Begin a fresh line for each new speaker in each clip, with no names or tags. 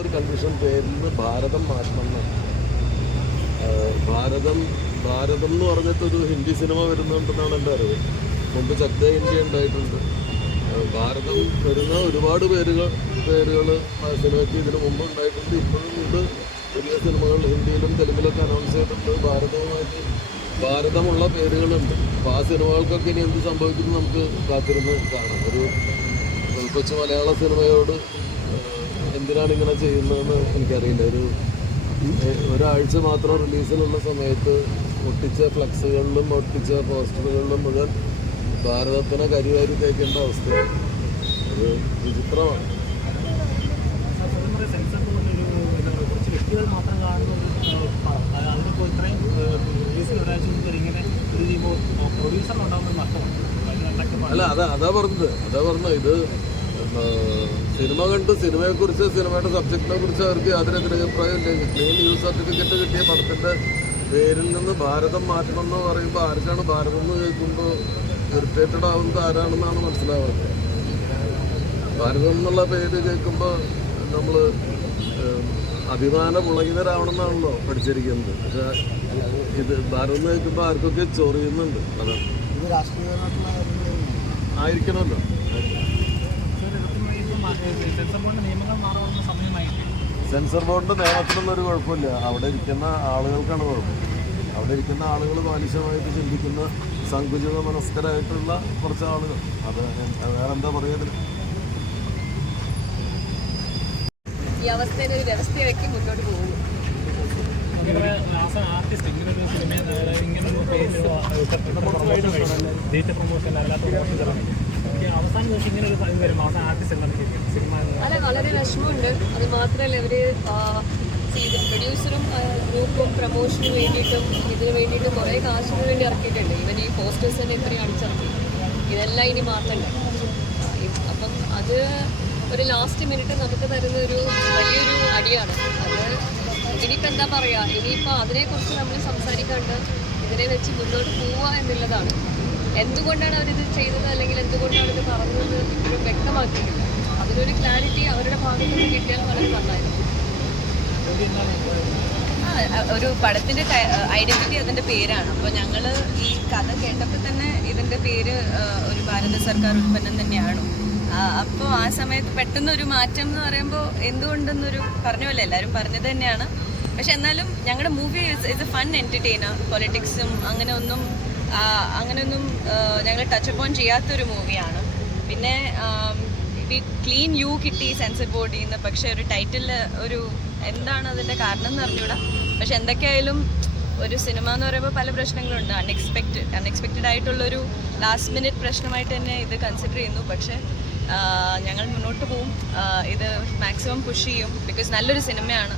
ഒരു കൺഫ്യൂഷൻ പേരിൽ ഭാരതം മാറ്റണം. ഭാരതം ഭാരതം എന്ന് പറഞ്ഞിട്ടൊരു ഹിന്ദി സിനിമ വരുന്നുണ്ടെന്നാണ് എന്റെ അറിവ്. മുമ്പ് ശബ്ദ ഇന്ത്യ ഉണ്ടായിട്ടുണ്ട്. ഭാരതം വരുന്ന ഒരുപാട് പേരുകൾ പേരുകൾ സിനിമയ്ക്ക് ഇതിനു മുമ്പ് ഉണ്ടായിട്ടുണ്ട്. ഇപ്പോഴും ഇത് പുതിയ സിനിമകൾ ഹിന്ദിയിലും തെലുങ്കിലൊക്കെ അനൗൺസ് ചെയ്തിട്ടുണ്ട്. ഭാരതവുമായിട്ട് ഭാരതമുള്ള പേരുകളുണ്ട്. അപ്പോൾ ആ സിനിമകൾക്കൊക്കെ ഇനി എന്ത് സംഭവിക്കുന്നു നമുക്ക് കാത്തിരുന്ന് കാണാം. ഒരു കൊച്ചു മലയാള സിനിമയോട് എന്തിനാണ് ഇങ്ങനെ ചെയ്യുന്നതെന്ന് എനിക്കറിയില്ല. ഒരു ഒരാഴ്ച മാത്രം റിലീസിലുള്ള സമയത്ത് ഒട്ടിച്ച ഫ്ലക്സുകളിലും ഒട്ടിച്ച പോസ്റ്ററുകളിലും മുഴുവൻ ഭാരതത്തിനെ കരിവാരി തേക്കേണ്ട അവസ്ഥയാണ് അത് വിചിത്രമാണ്. അല്ല അതാ അതാ പറഞ്ഞത്. അതാ പറഞ്ഞത് ഇത് സിനിമ കണ്ട് സിനിമയെക്കുറിച്ച് സിനിമയുടെ സബ്ജക്റ്റിനെ കുറിച്ച് അവർക്ക് യാതൊരു എതിരഭിപ്രായമില്ല ക്ലീൻ യൂസ് സർട്ടിഫിക്കറ്റ് കിട്ടിയ പടത്തിന്റെ പേരിൽ നിന്ന് ഭാരതം മാറ്റണം എന്ന് പറയുമ്പോൾ ആർക്കാണ് ഭാരതം എന്ന് കേൾക്കുമ്പോൾ ഇറിറ്റേറ്റഡ് ആവുന്നത് ആരാണെന്നാണ് മനസ്സിലാവുന്നത്. ഭാരതം എന്നുള്ള പേര് കേൾക്കുമ്പോൾ നമ്മൾ അഭിമാന പുളകിതരാവണമെന്നാണല്ലോ പഠിച്ചിരിക്കുന്നത്. പക്ഷേ ഇത് ഭാരതം എന്ന് കേൾക്കുമ്പോൾ ആർക്കൊക്കെ ചൊറിയുന്നുണ്ട് അതാണ്. ആയിരിക്കണമല്ലോ.
സെൻസർ
നിയമത്തിനൊന്നും ഒരു കുഴപ്പമില്ല. അവിടെ ഇരിക്കുന്ന ആളുകൾക്കാണ് കുഴപ്പം. അവിടെ ഇരിക്കുന്ന ആളുകൾ മാനുഷികമായിട്ട് ചിന്തിക്കുന്ന സങ്കുചിത മനസ്കരായിട്ടുള്ള കുറച്ച് ആളുകൾ. അത് വേറെന്താ എന്താ പറയുക
ഈ അവസ്ഥയിൽ ഒരു വ്യവസ്ഥയാക്കി മുന്നോട്ട് പോകും
അങ്ങനെ ആസ് ആർട്ടിസ്റ്റ് ഇങ്ങനെ ഒരു സിനിമ ഇങ്ങനെ ഒരു പേരിൽ ദേശീയ പ്രൊമോഷൻ അല്ലാത്ത പ്രൊമോഷൻ തുടങ്ങി എനിക്ക് അവസാനം നോക്കി ഇങ്ങനെ ഒരു സമയം വരുമ്പോൾ അവസാന ആർട്ടിസ്റ്റ് എന്താണ് ശരിക്കും സിനിമ
അല്ല വളരെ വിഷമമുണ്ട്. അത് മാത്രമല്ല ഇവർ പ്രൊഡ്യൂസറും ഗ്രൂപ്പും പ്രൊമോഷന് വേണ്ടിയിട്ടും ഇതിന് വേണ്ടിയിട്ട് കുറേ കാശിന് വേണ്ടി ഇറക്കിയിട്ടുണ്ട്. ഇവൻ ഈ പോസ്റ്റേഴ്സ് തന്നെ ഇത്രയും അടിച്ചിറക്കി ഇതെല്ലാം ഇനി മാറ്റണ്ടേ അപ്പം അത് ഒരു ലാസ്റ്റ് മിനിറ്റ് നമുക്ക് തരുന്ന ഒരു വലിയൊരു അടിയാണ്. അത് ഇനിയിപ്പോൾ എന്താ പറയുക ഇനിയിപ്പോൾ അതിനെക്കുറിച്ച് നമ്മൾ സംസാരിക്കാണ്ട് ഇതിനെ വെച്ച് മുന്നോട്ട് പോവുക എന്നുള്ളതാണ്. എന്തുകൊണ്ടാണ് അവരിത് ചെയ്തത്? അല്ലെങ്കിൽ എന്തുകൊണ്ടാണ് ഇത് പറഞ്ഞത് ഇപ്പോഴും വ്യക്തമാക്കിയിട്ടില്ല. അതിനൊരു ക്ലാരിറ്റി അവരുടെ ഭാഗത്ത് നിന്ന് കിട്ടിയാൽ വളരെ നന്നായിരുന്നു.
ഒരു പടത്തിന്റെ ഐഡന്റിറ്റി അതിന്റെ പേരാണ്. അപ്പോൾ ഞങ്ങൾ ഈ കഥ കേട്ടപ്പോൾ തന്നെ ഇതിന്റെ പേര് ഒരു ഭാരത സർക്കാർ ഉൽപ്പന്നം തന്നെയാണ്. അപ്പോൾ ആ സമയത്ത് പെട്ടെന്ന് ഒരു മാറ്റം എന്ന് പറയുമ്പോൾ എന്തുകൊണ്ടെന്നൊരു പറഞ്ഞല്ലോ എല്ലാവരും പറഞ്ഞത് തന്നെയാണ്. പക്ഷെ എന്നാലും ഞങ്ങളുടെ movie is a fun entertainer പൊളിറ്റിക്സും അങ്ങനെ ഒന്നും അങ്ങനെയൊന്നും ഞങ്ങൾ ടച്ച് അപ്പോൺ ചെയ്യാത്തൊരു മൂവിയാണ് പിന്നെ ക്ലീൻ യു കിട്ടി സെൻസർ ബോർഡിൽ നിന്ന് പക്ഷേ ഒരു ടൈറ്റിൽ ഒരു എന്താണ് അതിന്റെ കാരണം എന്ന് അറിഞ്ഞൂടാ. പക്ഷെ എന്തൊക്കെയായാലും ഒരു സിനിമ എന്ന് പറയുമ്പോൾ പല പ്രശ്നങ്ങളുണ്ട്. അൺഎക്സ്പെക്റ്റഡ് അൺഎക്സ്പെക്റ്റഡ് ആയിട്ടുള്ളൊരു ലാസ്റ്റ് മിനിറ്റ് പ്രശ്നമായിട്ട് തന്നെ ഇത് കൺസിഡർ ചെയ്യുന്നു. പക്ഷേ ഞങ്ങൾ മുന്നോട്ട് പോവും. ഇത് മാക്സിമം പുഷ് ചെയ്യും. ബിക്കോസ് നല്ലൊരു സിനിമയാണ്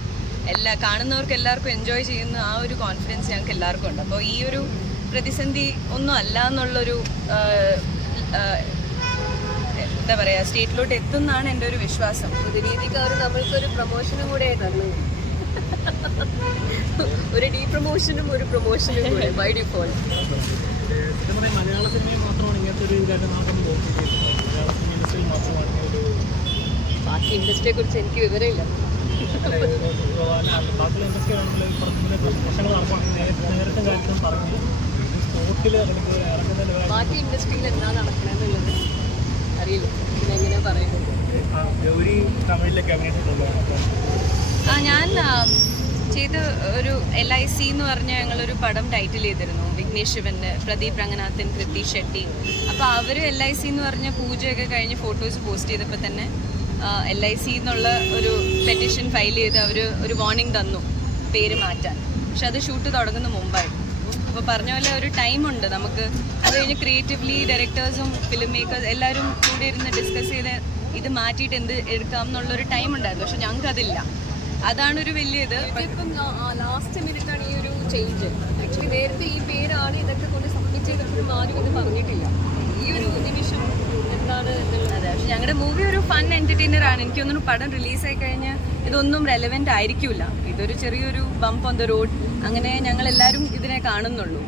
എല്ലാ കാണുന്നവർക്ക് എല്ലാവർക്കും എൻജോയ് ചെയ്യുന്ന ആ ഒരു കോൺഫിഡൻസ് ഞങ്ങൾക്ക് എല്ലാവർക്കും ഉണ്ട്. അപ്പോൾ ഈ ഒരു പ്രതിസന്ധി ഒന്നും അല്ല എന്നുള്ളൊരു എന്താ പറയുക സ്റ്റേറ്റിലോട്ട് എത്തുന്നാണ് എന്റെ ഒരു വിശ്വാസം.
പൊതുരീതിക്കാർ നമ്മൾക്കൊരു പ്രൊമോഷനും കൂടെ തന്നു. ഒരു ഡീ പ്രൊമോഷനും ഒരു പ്രൊമോഷനും കൂടെ ബൈ ഡിഫോൾട്ട്
മലയാള സിനിമയിൽ മാത്രമാണ് ഇങ്ങനത്തെ ഒരു ഇതായിട്ട് മാത്രം മലയാള സിനിമ ഇൻഡസ്ട്രിയിൽ മാത്രമാണ് ഒരു
ബാക്കി ഇൻഡസ്ട്രിയെ കുറിച്ച് എനിക്ക് വിവരമില്ല.
നേരത്തെ
ബാക്കി ഇൻഡസ്ട്രിയിൽ എന്താ നടക്കണമെന്നുള്ളത് അറിയില്ല. പിന്നെ എങ്ങനെയാ പറയുന്നത്?
ആ,
ഞാൻ ചെയ്ത ചെയ്ത് ഒരു എൽ ഐ സി എന്ന് പറഞ്ഞ ഞങ്ങളൊരു പടം ടൈറ്റിൽ ചെയ്തിരുന്നു. വിഘ്നേഷ് ശിവന്റെ പ്രദീപ് രംഗനാഥൻ കൃതി ഷെട്ടി. അപ്പോൾ അവർ എൽ ഐ സി എന്ന് പറഞ്ഞ പൂജയൊക്കെ കഴിഞ്ഞ് ഫോട്ടോസ് പോസ്റ്റ് ചെയ്തപ്പോൾ തന്നെ എൽ ഐ സി എന്നുള്ള ഒരു പെറ്റീഷൻ ഫയൽ ചെയ്ത് അവർ ഒരു വാർണിംഗ് തന്നു പേര് മാറ്റാൻ. പക്ഷെ അത് ഷൂട്ട് തുടങ്ങുന്ന മുമ്പായി. അപ്പോൾ പറഞ്ഞ പോലെ ഒരു ടൈമുണ്ട് നമുക്ക്. അത് കഴിഞ്ഞ് ക്രിയേറ്റീവ്ലി ഡയറക്ടേഴ്സും ഫിലിം മേക്കേഴ്സ് എല്ലാവരും കൂടെ ഇരുന്ന് ഡിസ്കസ് ചെയ്ത് ഇത് മാറ്റിയിട്ട് എന്ത് എടുക്കാം എന്നുള്ളൊരു ടൈം ഉണ്ടായിരുന്നു. പക്ഷെ ഞങ്ങൾക്ക് അതില്ല. അതാണ് ഒരു വലിയ ഇത്
ലാസ്റ്റ് മിനിറ്റ് ആണ് ഈ ഒരു ചേഞ്ച് ആക്ച്വലി നേരത്തെ ഈ പേരാണ് ഇതൊക്കെ കൊണ്ട് സബ്മിറ്റ് ചെയ്തിട്ടും ആരും ഇത് പറഞ്ഞിട്ടില്ല. ഈ ഒരു നിമിഷം എന്താണ്
ഞങ്ങളുടെ മൂവി ഒരു ഫൺ എന്റർടൈനർ ആണ്. എനിക്ക് തോന്നുന്നു പടം ആയി കഴിഞ്ഞാൽ ഇതൊന്നും റെലവെന്റ് ആയിരിക്കില്ല ഇതൊരു ചെറിയൊരു ബംപ് ഓൺ ദ റോഡ് അങ്ങനെ ഞങ്ങൾ എല്ലാവരും ഇതിനെ കാണുന്നുള്ളൂ.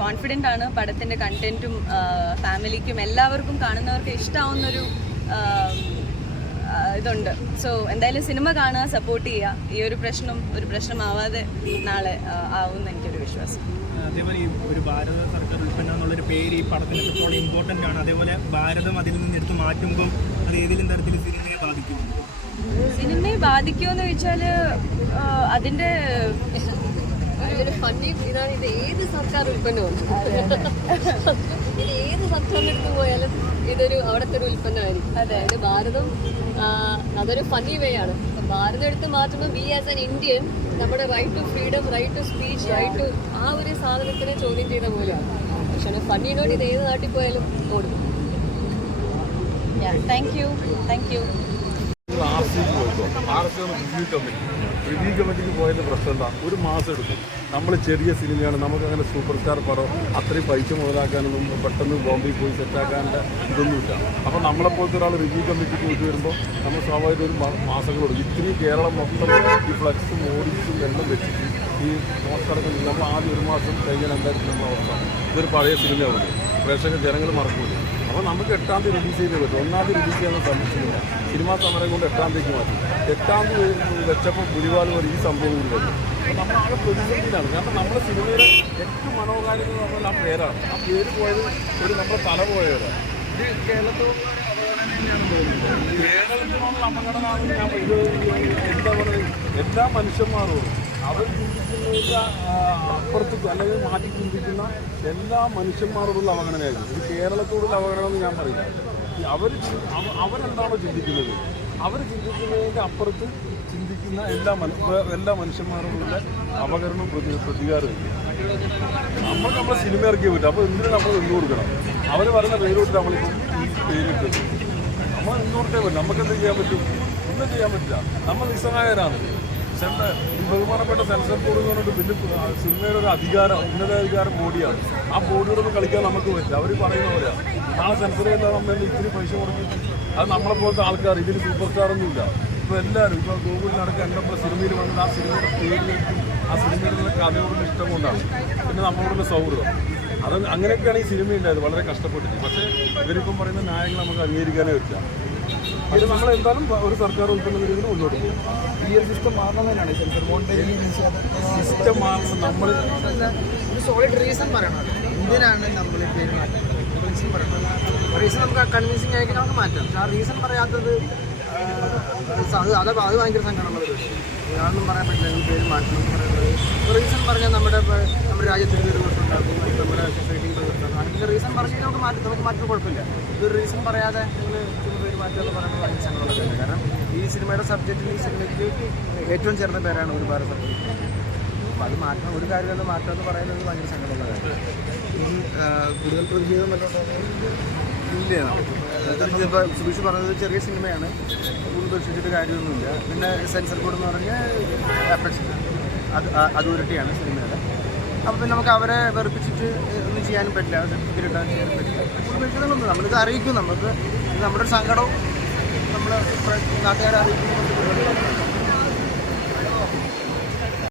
കോൺഫിഡന്റ് ആണ് പടത്തിന്റെ കണ്ടന്റും ഫാമിലിക്കും എല്ലാവർക്കും കാണുന്നവർക്ക് ഇഷ്ടമാവുന്നൊരു ഇതുണ്ട്. സോ എന്തായാലും സിനിമ കാണുക സപ്പോർട്ട് ചെയ്യുക. ഈ ഒരു പ്രശ്നം ഒരു പ്രശ്നമാവാതെ നാളെ ആ, ആവും എനിക്കൊരു വിശ്വാസം.
അതേപോലെ ഈ ഒരു ഭാരത സർക്കാർ ഉൽപ്പന്നം എന്നുള്ളൊരു പേര് ഈ പടത്തിന് എത്രത്തോളം ഇമ്പോർട്ടന്റ് ആണ്. അതേപോലെ ഭാരതം അതിൽ നിന്ന് എടുത്ത് മാറ്റുമ്പോൾ അത് ഏതെങ്കിലും തരത്തിൽ സിനിമയെ ബാധിക്കും
സിനിമയെ ബാധിക്കുമെന്ന് ചോദിച്ചാൽ അതിന്റെ
ഇതിന് ഫണ്ണി ഇതാണ് ഇത് ഏത് സർക്കാർ ഉൽപ്പന്നവും? ഇത് ഏത് സർക്കാരിനെടുത്ത് പോയാലും ഇതൊരു അവിടുത്തെ ഒരു ഉൽപ്പന്നമായിരിക്കും. അതായത് ഭാരതം അതൊരു ഫണ്ണി വേ ആണ്. ഭാരതം എടുത്ത് മാറ്റുമ്പോൾ വി ആസ് ആൻ ഇന്ത്യൻ നമ്മുടെ right to freedom right to speech right to ആ ഒരു സാധനത്തിനെ ചോദ്യം ചെയ്ത പോലെയാണ്. പക്ഷേ ഫണ്ണിനോട് ഇത് ഏത് നാട്ടിൽ പോയാലും ഓടും.
താങ്ക് യു താങ്ക് യു
ആർ പോയിട്ടോ R C review committee review കമ്മിറ്റിക്ക് പോയതിന്റെ പ്രശ്നം എന്താ? ഒരു മാസം എടുക്കും. നമ്മൾ ചെറിയ സിനിമയാണ് നമുക്ക് അങ്ങനെ സൂപ്പർ സ്റ്റാർ പടം അത്രയും പൈസ മുതലാക്കാനൊന്നും പെട്ടെന്ന് ബോംബെയിൽ പോയി സെറ്റാക്കാന്റെ ഇതൊന്നുമില്ല. അപ്പോൾ നമ്മളെപ്പോലത്തെ ഒരാൾ റിവ്യൂ കമ്മിറ്റിക്ക് പോയിട്ട് വരുമ്പോൾ നമ്മൾ സ്വാഭാവിക ഒരു മാസങ്ങളോട് ഇത്രയും കേരളം മൊത്തം ഈ ഫ്ലക്സും ഓഡിറ്റും എല്ലാം വെച്ചിട്ട് ഈ പോസ്റ്ററൊക്കെ നമ്മൾ ആദ്യം ഒരു മാസം കഴിഞ്ഞാൽ എന്തായിരിക്കും നമ്മുടെ ഇതൊരു പഴയ സിനിമയാണ് പ്രേക്ഷക ജനങ്ങൾ മറക്കൂല. അപ്പോൾ നമുക്ക് എട്ടാം തീയതി റിലീസ് ചെയ്തേ പറ്റും. ഒന്നാം തീയതി റിലീസ് ചെയ്യാൻ ശ്രമിച്ചില്ല സിനിമാ സമരം കൊണ്ട് എട്ടാം തീയതിക്ക് മാറ്റി. എട്ടാം തീയതി വെച്ചപ്പോൾ പുലിവാൽ ഒരു ഈ സംഭവം വന്നു. അപ്പോൾ നമ്മളാകെ പ്രതിസന്ധിയിലാണ്. കാരണം നമ്മുടെ സിനിമയുടെ ഏറ്റവും മനോഹാരിത എന്ന് പറഞ്ഞാൽ ആ പേരാണ്. ആ പേര് പോയത് ഒരു നമ്മുടെ തല പോയത് ഇത് കേരളത്തിലുള്ള കേരളത്തിനുള്ള അപകടമാണെന്ന് ഞാൻ എന്താ പറയുക? എല്ലാ മനുഷ്യന്മാരോടും അവർ ചിന്തിക്കുന്നതിന്റെ അപ്പുറത്ത് അല്ലെങ്കിൽ മാറ്റി ചിന്തിക്കുന്ന എല്ലാ മനുഷ്യന്മാരോടുള്ള അവഗണനയായിരുന്നു ഇത് കേരളത്തോടുള്ള അവഗണന എന്ന് ഞാൻ പറയില്ല. അവർ അവരെന്താണോ ചിന്തിക്കുന്നത്? അവർ ചിന്തിക്കുന്നതിന്റെ അപ്പുറത്ത് ചിന്തിക്കുന്ന എല്ലാ എല്ലാ മനുഷ്യന്മാരോടുള്ള അപകരണം പ്രതി പ്രതികാരവും നമ്മൾ നമ്മളെ സിനിമ ഇറക്കി പറ്റും അപ്പോൾ എന്തിനു നമ്മൾ നിന്ന് കൊടുക്കണം? അവർ പറയുന്ന പേരോട്ട് നമ്മളിപ്പോൾ ഈ പേരിട്ട് നമ്മൾ നിന്ന് കൊടുക്കേ പറ്റും. നമുക്ക് എന്ത് ചെയ്യാൻ പറ്റും? ഒന്നും ചെയ്യാൻ പറ്റില്ല. നമ്മൾ നിസ്സഹായരാണ്. സെൻസർ ബഹുമാനപ്പെട്ട സെൻസർ ബോർഡ് എന്ന് പറഞ്ഞിട്ട് വലിയ ആ, സിനിമയുടെ ഒരു അധികാരം ഉന്നതാധികാരം ബോഡിയാണ് ആ ബോഡിയോടൊന്നും കളിക്കാൻ നമുക്ക് പറ്റില്ല. അവർ പറയുന്ന പോലെയാണ് നാളെ സെൻസർ ചെയ്താൽ നമ്മൾ ഇത്തിരി പൈസ കൊടുക്കും അത് നമ്മളെ പോലത്തെ ആൾക്കാർ ഇതിന് സൂപ്പർ സ്റ്റാർ ഒന്നുമില്ല ഇപ്പോൾ എല്ലാവരും ഇപ്പോൾ ഗൂഗിളിനടക്കം എന്റെ ഇപ്പോൾ സിനിമയിൽ വന്നത് ആ സിനിമയുടെ പേരിലേക്കും ആ സിനിമയിലുള്ള കഥയോടുള്ള ഇഷ്ടം കൊണ്ടാണ്. പിന്നെ നമ്മളോടുള്ള സൗഹൃദം. അത് അങ്ങനെയൊക്കെയാണ് ഈ സിനിമ ഉണ്ടായത്. വളരെ കഷ്ടപ്പെട്ടിട്ട്. പക്ഷേ ഇവരിപ്പം പറയുന്ന ന്യായങ്ങൾ നമുക്ക് അംഗീകരിക്കാനേ പറ്റില്ല. അത് നമ്മൾ എന്തായാലും ഒരു സർക്കാർ ഉൾപ്പെടുന്ന രീതിയിൽ മുന്നോട്ട് പോകും.
ഈ സിസ്റ്റം മാറണം സെൻസർ ബോർഡിന്റെ ഈ
സിസ്റ്റം മാറണം നമ്മൾ
ഒരു സോളിഡ് റീസൺ പറയണം എന്തിനാണ് നമ്മൾ റീസൺ പറയണം. റീസൺ നമുക്ക് കൺവിൻസിങ് ആയിരിക്കും നമുക്ക് മാറ്റാം. പക്ഷെ ആ റീസൺ പറയാത്തത് അത് അത് അത് ഭയങ്കര സങ്കടമുള്ള ഒരു ഒരാളൊന്നും പറയാൻ പറ്റില്ല ഈ പേര് മാറ്റണം പറയുന്നത്. റീസൺ പറഞ്ഞാൽ നമ്മുടെ നമ്മുടെ രാജ്യത്തിന് ഒരു പ്രശ്നം ഉണ്ടാക്കും നമ്മുടെ സൊസൈറ്റിക്ക് ഒരു പ്രശ്നം അങ്ങനെ റീസൺ പറഞ്ഞാൽ നമുക്ക് മാറ്റി നമുക്ക് മാറ്റുന്ന കുഴപ്പമില്ല. ഇതൊരു റീസൺ പറയാതെ നിങ്ങൾ മാറ്റുക എന്ന് പറയുന്നത് ഭയങ്കര സങ്കടമുള്ള കാരണം ഈ സിനിമയുടെ സബ്ജക്റ്റിൽ ഈ സിനിമയ്ക്ക് ഏറ്റവും ചേർന്ന പേരാണ് ഒരുപാട് സബ്ജക്ട്. അപ്പോൾ അത് മാറ്റണം ഒരു കാര്യം അത് മാറ്റം എന്ന് പറയുന്നത് ഭയങ്കര സങ്കടമുള്ള കാര്യമാണ്. കൂടുതൽ പ്രതിഷേധം ഇല്ല. ഇപ്പോൾ സുബീഷ് പറഞ്ഞത് ചെറിയ സിനിമയാണ്. കൂടുതൽ പ്രതീക്ഷിച്ചിട്ട് കാര്യമൊന്നുമില്ല. പിന്നെ സെൻസർ ബോർഡ് എന്ന് പറഞ്ഞാൽ അഫക്ഷൻ അത് അതോറിറ്റിയാണ് സിനിമയുടെ. അപ്പോൾ പിന്നെ നമുക്ക് അവരെ വെറുപ്പിച്ചിട്ട് ഒന്നും ചെയ്യാനും പറ്റില്ല. സർട്ടിഫിക്കറ്റ് ഇടാൻ ചെയ്യാനും പറ്റില്ല. കൂടുതൽ പ്രതിഷേധങ്ങളൊന്നും നമ്മളിത് അറിയിക്കും. നമുക്ക് നമ്മുടെ ഒരു സങ്കടവും നമ്മൾ നാട്ടുകാരെ അറിയിക്കും